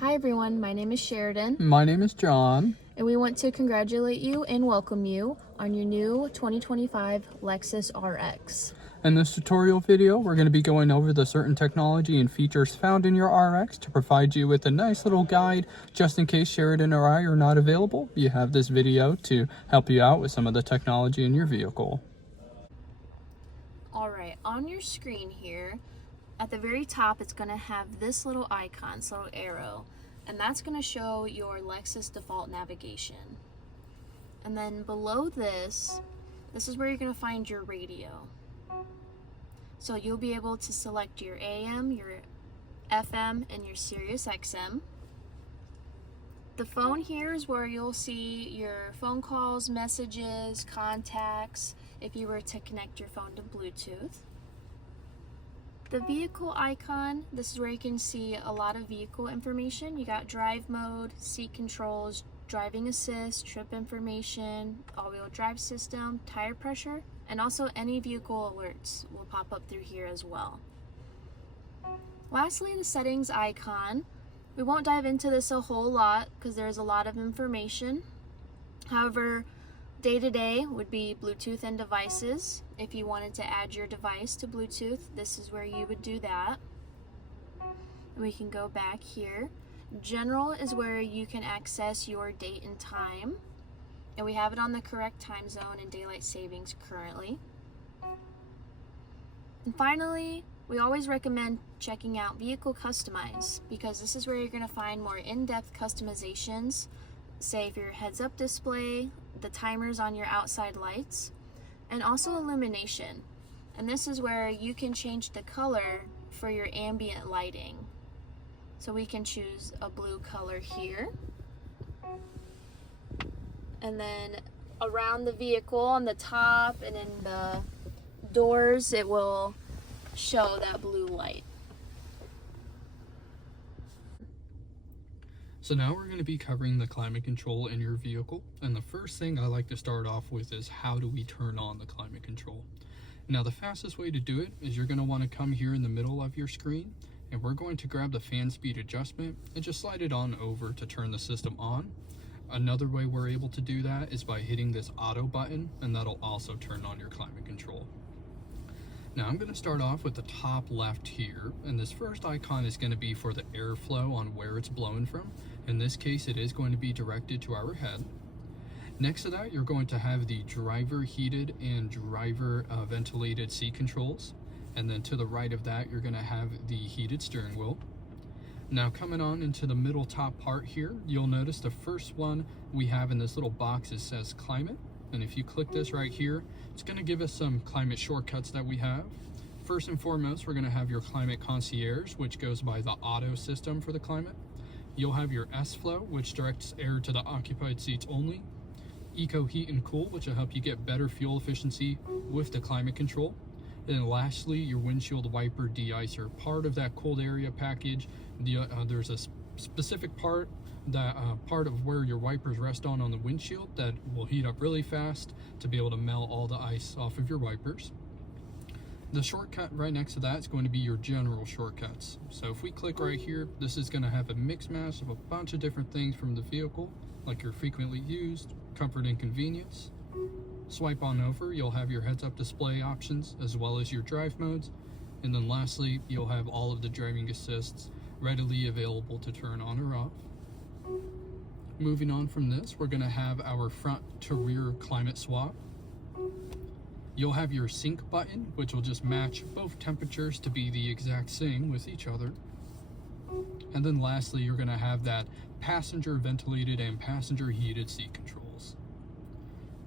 Hi everyone, my name is Sheridan, My name is John. and we want to congratulate you and welcome you on your new 2025 Lexus RX. In this tutorial video, we're going to be going over the certain technology and features found in your RX to provide you with a nice little guide just in case Sheridan or I are not available. You have this video to help you out with some of the technology in your vehicle. Alright, on your screen here, at the very top it's going to have this little icon, this little arrow, and that's going to show your Lexus default navigation. And then below this is where you're going to find your radio. So you'll be able to select your AM, your FM, and your Sirius XM. The phone here is where you'll see your phone calls, messages, contacts, if you were to connect your phone to Bluetooth. The vehicle icon, this is where you can see a lot of vehicle information. You got drive mode, seat controls, driving assist, trip information, all-wheel drive system, tire pressure, and also any vehicle alerts will pop up through here as well. Lastly, the settings icon. We won't dive into this a whole lot because there's a lot of information. However, day-to-day would be Bluetooth and devices. If you wanted to add your device to Bluetooth, this is where you would do that. And we can go back here. General is where you can access your date and time. And we have it on the correct time zone and daylight savings currently. And finally, we always recommend checking out Vehicle Customize because this is where you're going to find more in-depth customizations, say for your heads-up display, the timers on your outside lights, and also illumination. And this is where you can change the color for your ambient lighting. So we can choose a blue color here. And then around the vehicle on the top and in the doors, it will show that blue light. So now we're going to be covering the climate control in your vehicle. And the first thing I like to start off with is how do we turn on the climate control? Now the fastest way to do it is you're going to want to come here in the middle of your screen, and we're going to grab the fan speed adjustment and just slide it on over to turn the system on. Another way we're able to do that is by hitting this auto button, and that'll also turn on your climate control. Now I'm going to start off with the top left here, and this first icon is going to be for the airflow on where it's blowing from. In this case, it is going to be directed to our head. Next to that, you're going to have the driver heated and driver ventilated seat controls. And then to the right of that, you're going to have the heated steering wheel. Now coming on into the middle top part here, you'll notice the first one we have in this little box, it says climate. And if you click this right here, it's going to give us some climate shortcuts that we have. First and foremost, we're going to have your climate concierge, which goes by the auto system for the climate. You'll have your S-Flow, which directs air to the occupied seats only. Eco Heat and Cool, which will help you get better fuel efficiency with the climate control. And then lastly, your windshield wiper de-icer. Part of that cold area package, there's a specific part of where your wipers rest on the windshield that will heat up really fast to be able to melt all the ice off of your wipers. The shortcut right next to that is going to be your general shortcuts. So if we click right here, this is going to have a mix match of a bunch of different things from the vehicle, like your frequently used, comfort and convenience. Swipe on over, you'll have your heads-up display options as well as your drive modes. And then lastly, you'll have all of the driving assists readily available to turn on or off. Moving on from this, we're going to have our front to rear climate swap. You'll have your sync button, which will just match both temperatures to be the exact same with each other. And then lastly, you're going to have that passenger ventilated and passenger heated seat controls.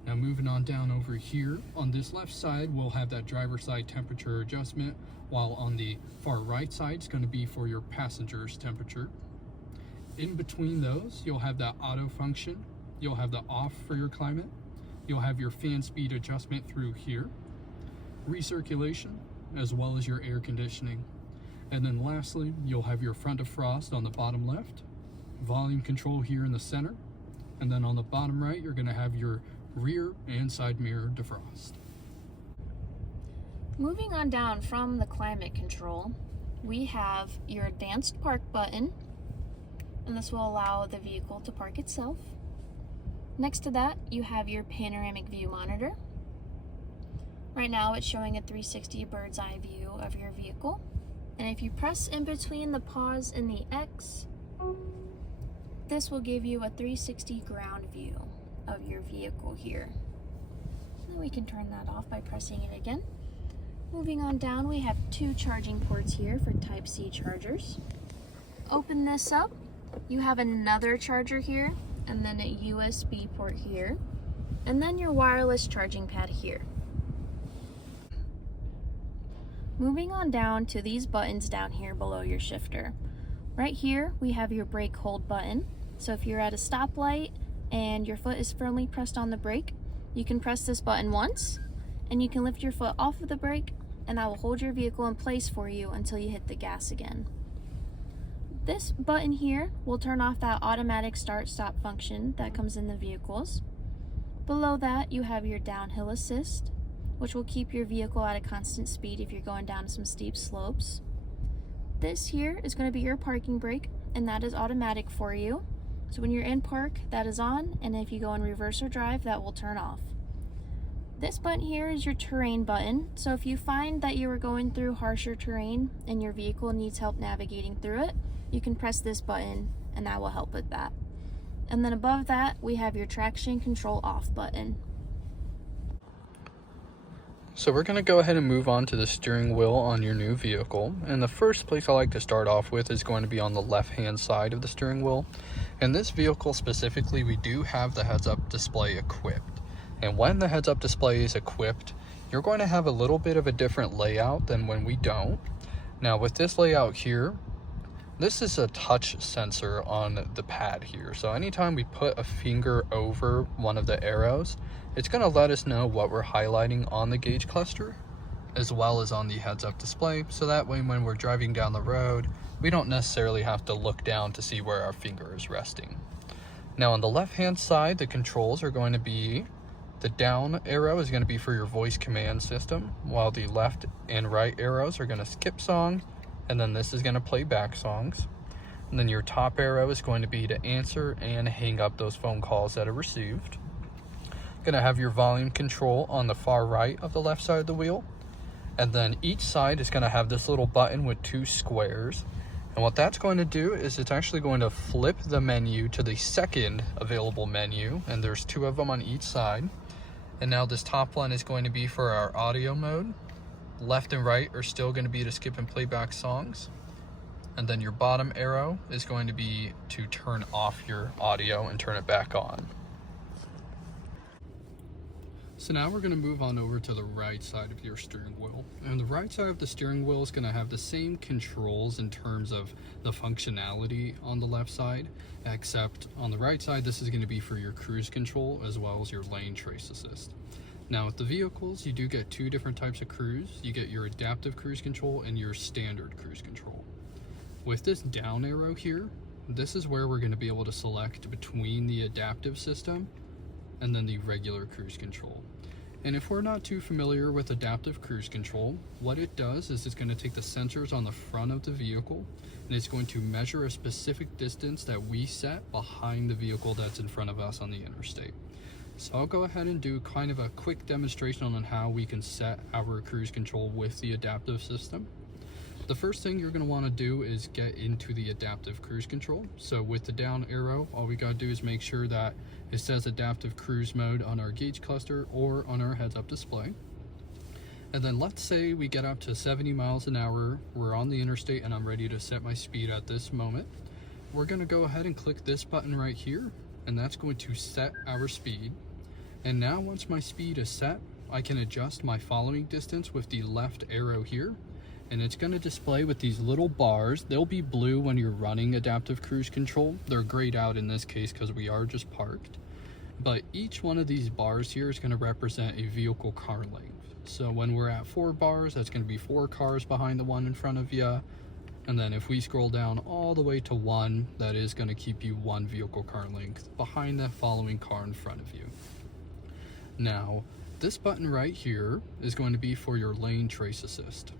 Now moving on down over here, on this left side, we'll have that driver side temperature adjustment, while on the far right side is going to be for your passenger's temperature. In between those, you'll have that auto function. You'll have the off for your climate. You'll have your fan speed adjustment through here, recirculation, as well as your air conditioning. And then lastly, you'll have your front defrost on the bottom left, volume control here in the center, and then on the bottom right, you're going to have your rear and side mirror defrost. Moving on down from the climate control, we have your advanced park button, and this will allow the vehicle to park itself. Next to that, you have your panoramic view monitor. Right now it's showing a 360 bird's eye view of your vehicle. And if you press in between the pause and the X, this will give you a 360 ground view of your vehicle here. Then we can turn that off by pressing it again. Moving on down, we have 2 charging ports here for Type-C chargers. Open this up, you have another charger here, and then a USB port here, and then your wireless charging pad here. Moving on down to these buttons down here below your shifter. Right here, we have your brake hold button. So if you're at a stoplight and your foot is firmly pressed on the brake, you can press this button once, and you can lift your foot off of the brake, and that will hold your vehicle in place for you until you hit the gas again. This button here will turn off that automatic start-stop function that comes in the vehicles. Below that, you have your downhill assist, which will keep your vehicle at a constant speed if you're going down some steep slopes. This here is going to be your parking brake, and that is automatic for you. So when you're in park, that is on, and if you go in reverse or drive, that will turn off. This button here is your terrain button. So if you find that you are going through harsher terrain and your vehicle needs help navigating through it, you can press this button and that will help with that. And then above that, we have your traction control off button. So we're going to go ahead and move on to the steering wheel on your new vehicle. And the first place I like to start off with is going to be on the left-hand side of the steering wheel. In this vehicle specifically, we do have the heads-up display equipped. And when the heads-up display is equipped, you're going to have a little bit of a different layout than when we don't. Now with this layout here, this is a touch sensor on the pad here. So anytime we put a finger over one of the arrows, it's going to let us know what we're highlighting on the gauge cluster, as well as on the heads-up display. So that way when we're driving down the road, we don't necessarily have to look down to see where our finger is resting. Now on the left-hand side, the controls are going to be, the down arrow is going to be for your voice command system, while the left and right arrows are going to skip songs, and then this is going to play back songs. And then your top arrow is going to be to answer and hang up those phone calls that are received. Going to have your volume control on the far right of the left side of the wheel. And then each side is going to have this little button with 2 squares. And what that's going to do is it's actually going to flip the menu to the second available menu. And there's 2 of them on each side. And now this top one is going to be for our audio mode. Left and right are still going to be to skip and play back songs. And then your bottom arrow is going to be to turn off your audio and turn it back on. So now we're going to move on over to the right side of your steering wheel. And the right side of the steering wheel is going to have the same controls in terms of the functionality on the left side, except on the right side, this is going to be for your cruise control as well as your lane trace assist. Now with the vehicles, you do get 2 different types of cruise. You get your adaptive cruise control and your standard cruise control. With this down arrow here, this is where we're going to be able to select between the adaptive system and then the regular cruise control. And if we're not too familiar with adaptive cruise control, what it does is it's going to take the sensors on the front of the vehicle and it's going to measure a specific distance that we set behind the vehicle that's in front of us on the interstate. So I'll go ahead and do kind of a quick demonstration on how we can set our cruise control with the adaptive system. The first thing you're going to want to do is get into the adaptive cruise control. So with the down arrow, all we got to do is make sure that it says adaptive cruise mode on our gauge cluster or on our heads-up display. And then let's say we get up to 70 miles an hour, we're on the interstate and I'm ready to set my speed at this moment. We're going to go ahead and click this button right here, and that's going to set our speed. And now once my speed is set, I can adjust my following distance with the left arrow here. And it's going to display with these little bars. They'll be blue when you're running adaptive cruise control. They're grayed out in this case because we are just parked. But each one of these bars here is going to represent a vehicle car length. So when we're at 4 bars, that's going to be 4 cars behind the one in front of you. And then if we scroll down all the way to 1, that is going to keep you 1 vehicle car length behind the following car in front of you. Now, this button right here is going to be for your lane trace assist.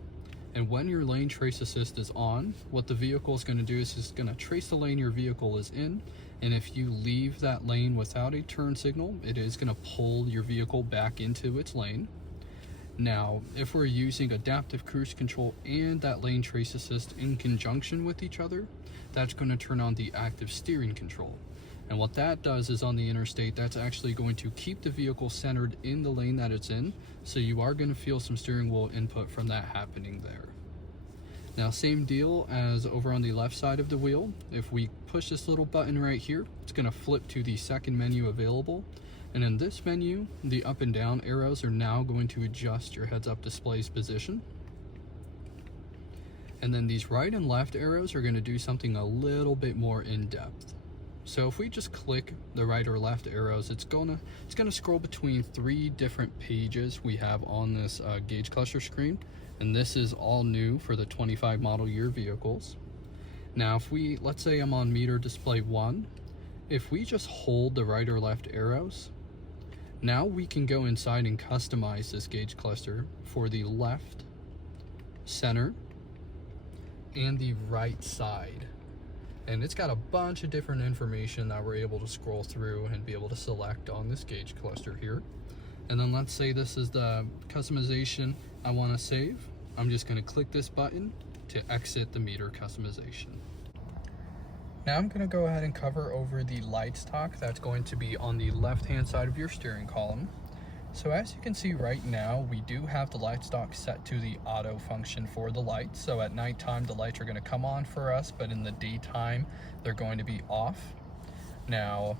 And when your lane trace assist is on, what the vehicle is going to do is it's going to trace the lane your vehicle is in. And if you leave that lane without a turn signal, it is going to pull your vehicle back into its lane. Now, if we're using adaptive cruise control and that lane trace assist in conjunction with each other, that's going to turn on the active steering control. And what that does is on the interstate, that's actually going to keep the vehicle centered in the lane that it's in. So you are going to feel some steering wheel input from that happening there. Now, same deal as over on the left side of the wheel. If we push this little button right here, it's going to flip to the second menu available. And in this menu, the up and down arrows are now going to adjust your heads-up display's position. And then these right and left arrows are going to do something a little bit more in-depth. So if we just click the right or left arrows, it's gonna scroll between 3 different pages we have on this gauge cluster screen. And this is all new for the 25 model year vehicles. Now, if let's say I'm on meter display 1, if we just hold the right or left arrows, now we can go inside and customize this gauge cluster for the left, center, and the right side. And it's got a bunch of different information that we're able to scroll through and be able to select on this gauge cluster here. And then let's say this is the customization I want to save. I'm just going to click this button to exit the meter customization. Now I'm going to go ahead and cover over the light stock that's going to be on the left hand side of your steering column. So as you can see right now, we do have the light stock set to the auto function for the lights. So at nighttime, the lights are going to come on for us, but in the daytime, they're going to be off. Now,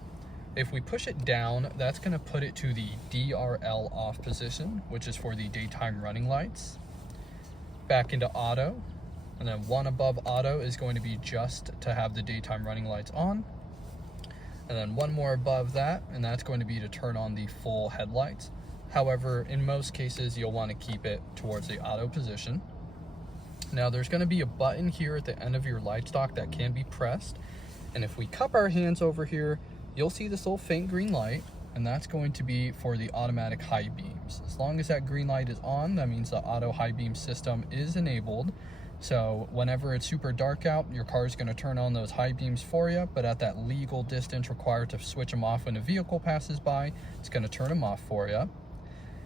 if we push it down, that's going to put it to the DRL off position, which is for the daytime running lights. Back into auto, and then one above auto is going to be just to have the daytime running lights on. And then one more above that, and that's going to be to turn on the full headlights. However, in most cases, you'll want to keep it towards the auto position. Now, there's going to be a button here at the end of your light stock that can be pressed. And if we cup our hands over here, you'll see this little faint green light, and that's going to be for the automatic high beams. As long as that green light is on, that means the auto high beam system is enabled. So whenever it's super dark out, your car is going to turn on those high beams for you, but at that legal distance required to switch them off when a vehicle passes by, it's going to turn them off for you.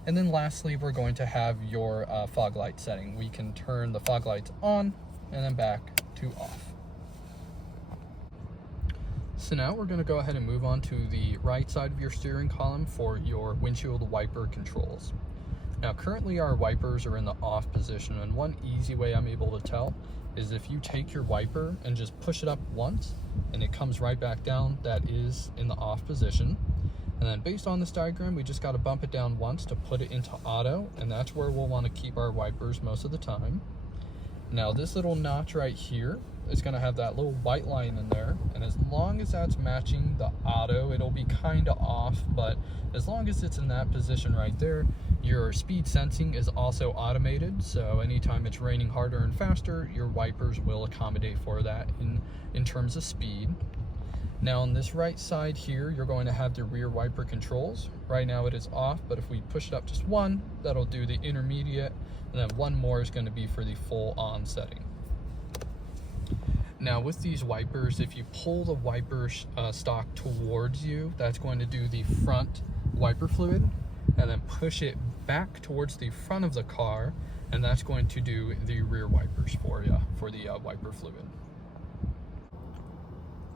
And then lastly, we're going to have your fog light setting. We can turn the fog lights on and then back to off. So now we're going to go ahead and move on to the right side of your steering column for your windshield wiper controls. Now currently our wipers are in the off position, and one easy way I'm able to tell is if you take your wiper and just push it up once and it comes right back down, that is in the off position. And then based on this diagram, we just got to bump it down once to put it into auto, and that's where we'll want to keep our wipers most of the time. Now this little notch right here is going to have that little white line in there, and as long as that's matching the auto, it'll be kind of off, but as long as it's in that position right there, your speed sensing is also automated, so anytime it's raining harder and faster, your wipers will accommodate for that in terms of speed. Now on this right side here, you're going to have the rear wiper controls. Right now it is off, but if we push it up just one, that'll do the intermediate, and then one more is going to be for the full on setting. Now with these wipers, if you pull the wiper stock towards you, that's going to do the front wiper fluid, and then push it back towards the front of the car, and that's going to do the rear wipers for you, for the wiper fluid.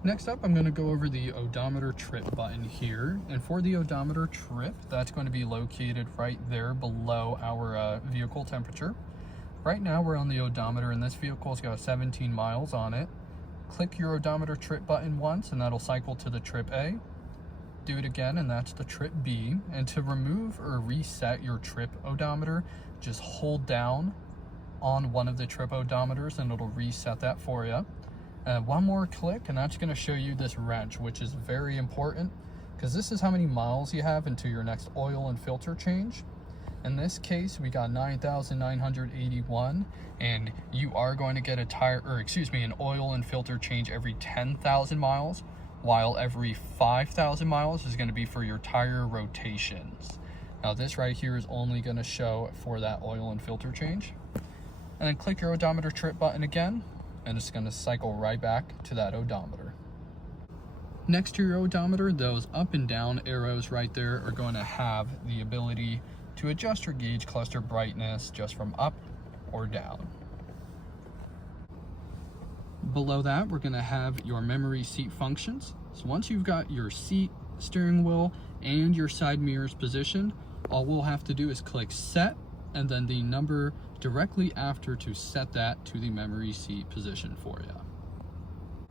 Next up, I'm going to go over the odometer trip button here, and for the odometer trip, that's going to be located right there below our vehicle temperature. Right now we're on the odometer, and this vehicle's got 17 miles on it. Click your odometer trip button once and that'll cycle to the trip A. Do it again and that's the trip B. And to remove or reset your trip odometer, just hold down on one of the trip odometers and it'll reset that for you. One more click and that's going to show you this wrench, which is very important because this is how many miles you have until your next oil and filter change. In this case, we got 9,981, and you are going to get an oil and filter change every 10,000 miles, while every 5,000 miles is going to be for your tire rotations. Now this right here is only going to show for that oil and filter change. and then click your odometer trip button again, and it's going to cycle right back to that odometer. Next to your odometer, those up and down arrows right there are going to have the ability to adjust your gauge cluster brightness just from up or down. Below that, we're going to have your memory seat functions. So once you've got your seat, steering wheel, and your side mirrors positioned, all we'll have to do is click set and then the number directly after to set that to the memory seat position for you.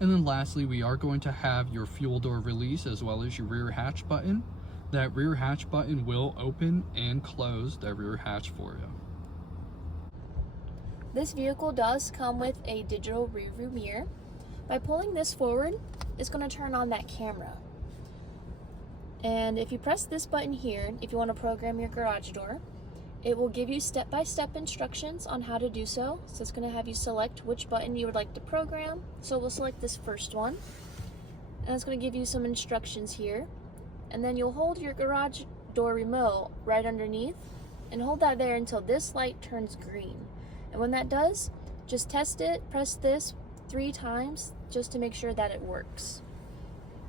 And then lastly, we are going to have your fuel door release as well as your rear hatch button. That rear hatch button will open and close the rear hatch for you. This vehicle does come with a digital rearview mirror. By pulling this forward, it's going to turn on that camera. And if you press this button here, if you want to program your garage door, it will give you step-by-step instructions on how to do so. So it's going to have you select which button you would like to program. So we'll select this first one. And it's going to give you some instructions here. And then you'll hold your garage door remote right underneath and hold that there until this light turns green. And when that does, just test it, press this 3 times just to make sure that it works.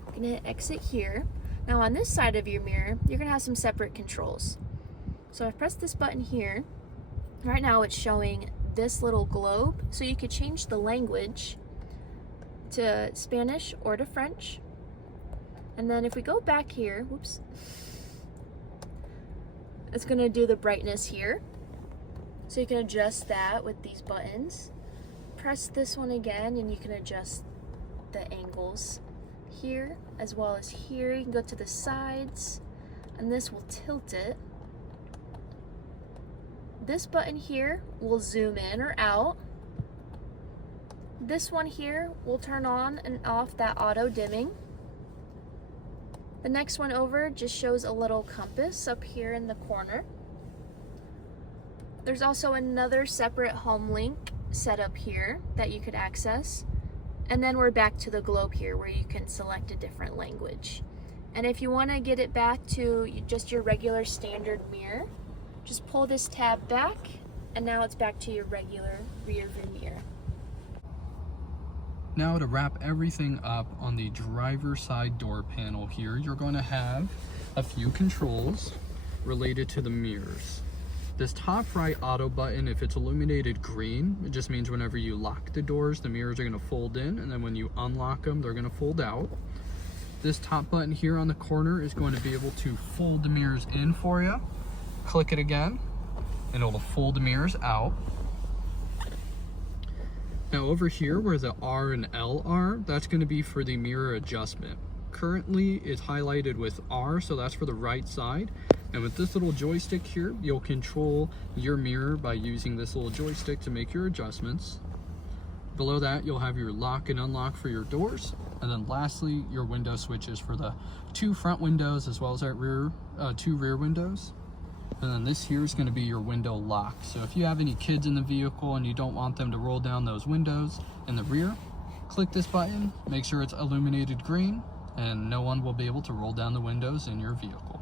I'm going to hit exit here. Now on this side of your mirror, you're going to have some separate controls. So I press this button here. Right now it's showing this little globe, so you could change the language to Spanish or to French. And then if we go back here, whoops, it's going to do the brightness here. So you can adjust that with these buttons. Press this one again and you can adjust the angles here as well as here. You can go to the sides and this will tilt it. This button here will zoom in or out. This one here will turn on and off that auto dimming. The next one over just shows a little compass up here in the corner. There's also another separate HomeLink setup here that you could access. And then we're back to the globe here where you can select a different language. And if you want to get it back to just your regular standard mirror, just pull this tab back and now it's back to your regular rear view mirror. Now to wrap everything up on the driver's side door panel here, you're going to have a few controls related to the mirrors. This top right auto button, if it's illuminated green, it just means whenever you lock the doors, the mirrors are going to fold in, and then when you unlock them, they're going to fold out. This top button here on the corner is going to be able to fold the mirrors in for you. Click it again, and it'll fold the mirrors out. Now over here where the R and L are, that's going to be for the mirror adjustment. Currently it's highlighted with R, so that's for the right side. And with this little joystick here, you'll control your mirror by using this little joystick to make your adjustments. Below that, you'll have your lock and unlock for your doors. And then lastly, your window switches for the 2 front windows as well as that 2 rear windows. And then this here is going to be your window lock. So if you have any kids in the vehicle and you don't want them to roll down those windows in the rear, click this button, make sure it's illuminated green, and no one will be able to roll down the windows in your vehicle.